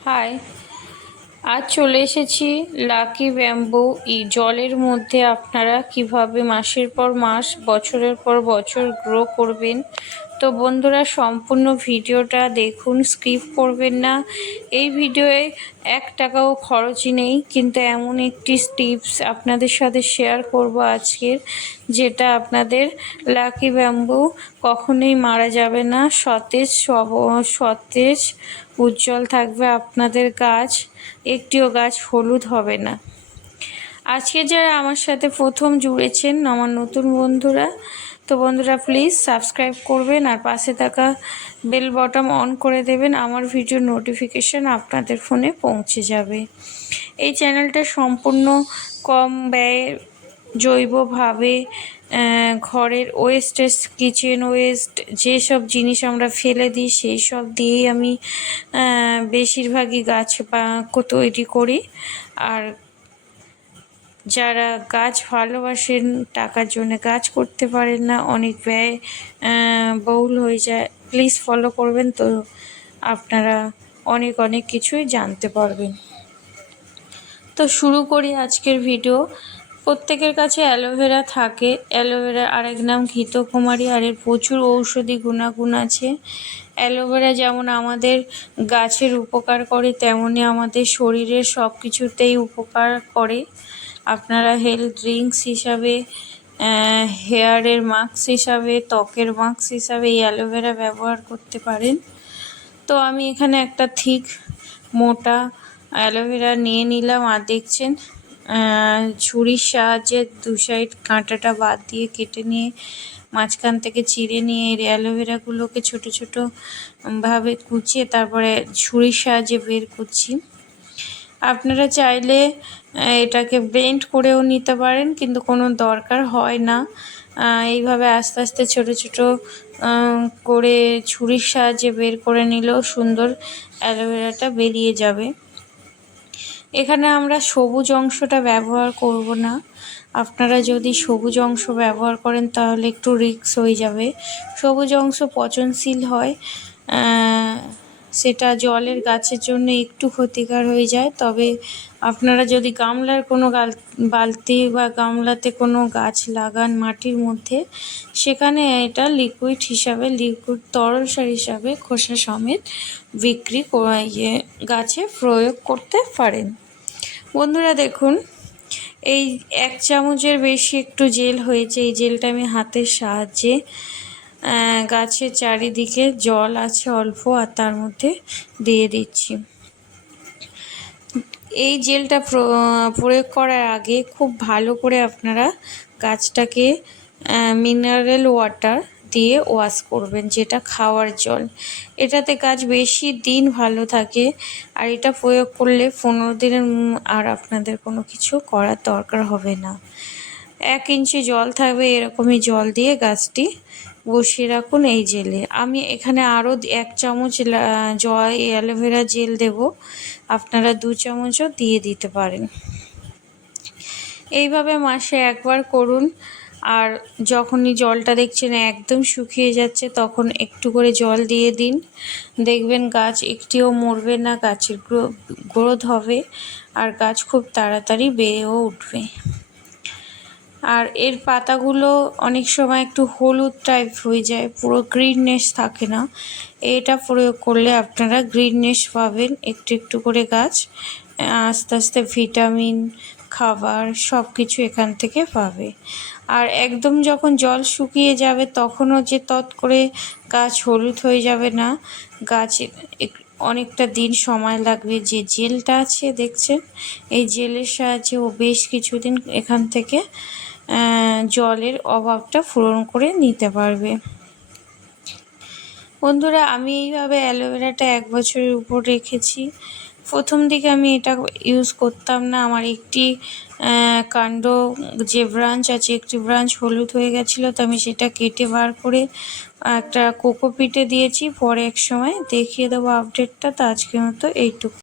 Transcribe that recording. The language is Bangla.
হাই। আজ চলে এসেছি লাকি ব্যাম্বু ই জলের মধ্যে আপনারা কীভাবে মাসের পর মাস, বছরের পর বছর গ্রো করবেন তো বন্ধুরা, সম্পূর্ণ ভিডিওটা দেখুন স্কিপ করবেন না। এই ভিডিওয়ে এক টাকাও খরচই নেই, কিন্তু এমন একটি টিপস আপনাদের সাথে শেয়ার করব আজকের, যেটা আপনাদের লাকি ব্যাম্বু কখনোই মারা যাবে না। সতেজ সব সতেজ উজ্জ্বল থাকবে আপনাদের গাছ, একটিও গাছ হলুদ হবে না। আজকে যারা আমার সাথে প্রথম জুড়েছেন, আমার নতুন বন্ধুরা তো বন্ধুরা প্লিজ সাবস্ক্রাইব করবেন আর পাশে থাকা বেল বটম অন করে দেবেন। আমার ভিডিও নোটিফিকেশান আপনাদের ফোনে পৌঁছে যাবে। এই চ্যানেলটা সম্পূর্ণ কম ব্যয়ে, জৈবভাবে ঘরের ওয়েস্টেজ কিচেন ওয়েস্ট যেসব জিনিস আমরা ফেলে দিই সেই সব দিয়েই আমি বেশিরভাগই গাছ পা তৈরি করি। আর যারা গাছ ভালোবাসেন, টাকার জন্য গাছ করতে পারেন না, অনেক ব্যয় বহুল হয়ে যায় প্লিজ ফলো করবেন তো আপনারা অনেক অনেক কিছুই জানতে পারবেন। তো শুরু করি আজকের ভিডিও প্রত্যেকের কাছে অ্যালোভেরা থাকে। অ্যালোভেরার আরেক নাম ঘৃতকুমারী, আর এর প্রচুর ঔষধি গুণাগুণ আছে। অ্যালোভেরা যেমন আমাদের গাছের উপকার করে তেমনই আমাদের শরীরের সব কিছুতেই উপকার করে। আপনারা হেলথ ড্রিঙ্কস হিসাবে হেয়ারের মাস্ক হিসাবে, ত্বকের মাস্ক হিসাবে এই অ্যালোভেরা ব্যবহার করতে পারেন। তো আমি এখানে একটা থিক মোটা অ্যালোভেরা নিয়ে নিলাম আর দেখছেন ছুরির সাহায্যে দু সাইড কাঁটাটা বাদ দিয়ে কেটে নিয়ে, মাঝখান থেকে চিড়ে নিয়ে এর অ্যালোভেরাগুলোকে ছোটো ছোটো ভাবে কুচিয়ে তারপরে ছুরির সাহায্যে বের করছি। আপনারা চাইলে এটাকে ব্লেন্ড করেও নিতে পারেন, কিন্তু কোনো দরকার হয় না। এইভাবে আস্তে আস্তে ছোট ছোট করে ছুরির সাহায্যে বের করে নিলেও সুন্দর অ্যালোভেরাটা বেরিয়ে যাবে। এখানে আমরা সবুজ অংশটা ব্যবহার করব না। আপনারা যদি সবুজ অংশ ব্যবহার করেন, তাহলে একটু রিক্স হয়ে যাবে। সবুজ অংশ পচনশীল হয় সেটা জলের গাছের জন্য একটু ক্ষতিকার হয়ে যায়। তবে আপনারা যদি গামলার কোনো বালতি বা গামলাতে কোনো গাছ লাগান মাটির মধ্যে, সেখানে এটা লিকুইড হিসাবে লিকুইড তরল সার হিসাবে খোসা সমেত বিক্রি ইয়ে গাছে প্রয়োগ করতে পারেন। বন্ধুরা দেখুন, এই এক চামচের বেশি একটু জেল হয়েছে। এই জেলটা আমি হাতের সাহায্যে গাছের চারিদিকে জল আছে অল্প, আর তার মধ্যে দিয়ে দিচ্ছি। এই জেলটা প্রয়োগ করার আগে খুব ভালো করে আপনারা গাছটাকে মিনারেল ওয়াটার দিয়ে ওয়াশ করবেন, যেটা খাওয়ার জল। এটাতে গাছ বেশি দিন ভালো থাকে, আর এটা প্রয়োগ করলে পনেরো দিনের আর আপনাদের কোনো কিছু করার দরকার হবে না। এক ইঞ্চি জল থাকবে, এরকমই জল দিয়ে গাছটি বসিয়ে রাখুন এই জেলে। আমি এখানে আরও এক চামচ জল অ্যালোভেরা জেল দেব। আপনারা দু চামচও দিয়ে দিতে পারেন। এইভাবে মাসে একবার করুন। আর যখনই জলটা দেখছেন একদম শুকিয়ে যাচ্ছে, তখন একটু করে জল দিয়ে দিন। দেখবেন গাছ একটিও মরবে না, গাছের গ্রোথ হবে। আর গাছ খুব তাড়াতাড়ি বেড়েও উঠবে। আর এর পাতাগুলো অনেক সময় একটু হলুদ টাইপ হয়ে যায়, পুরো গ্রিননেস থাকে না। এটা প্রয়োগ করলে আপনারা গ্রিননেস পাবেন একটু একটু করে গাছ। আস্তে আস্তে ভিটামিন খাবার সব কিছু এখান থেকে পাবে। আর একদম যখন জল শুকিয়ে যাবে তখনও যে তৎ করে গাছ হলুদ হয়ে যাবে না, গাছ অনেকটা দিন সময় লাগবে যে জেলটা আছে, দেখছেন? এই জেলের সাহায্যে ও বেশ কিছুদিন এখান থেকে জলের অভাবটা পূরণ করে নিতে পারবে। বন্ধুরা, আমি এইভাবে অ্যালোভেরাটা এক বছরের উপর রেখেছি। প্রথম দিকে আমি এটা ইউজ করতাম না। আমার একটি কাণ্ড যে ব্রাঞ্চ আছে, একটি ব্রাঞ্চ হলুদ হয়ে গেছিল, তো আমি সেটা কেটে বার করে একটা কোকোপিটে দিয়েছি। পরে এক সময় দেখিয়ে দেবো আপডেটটা তো আজকের মতো এইটুকু।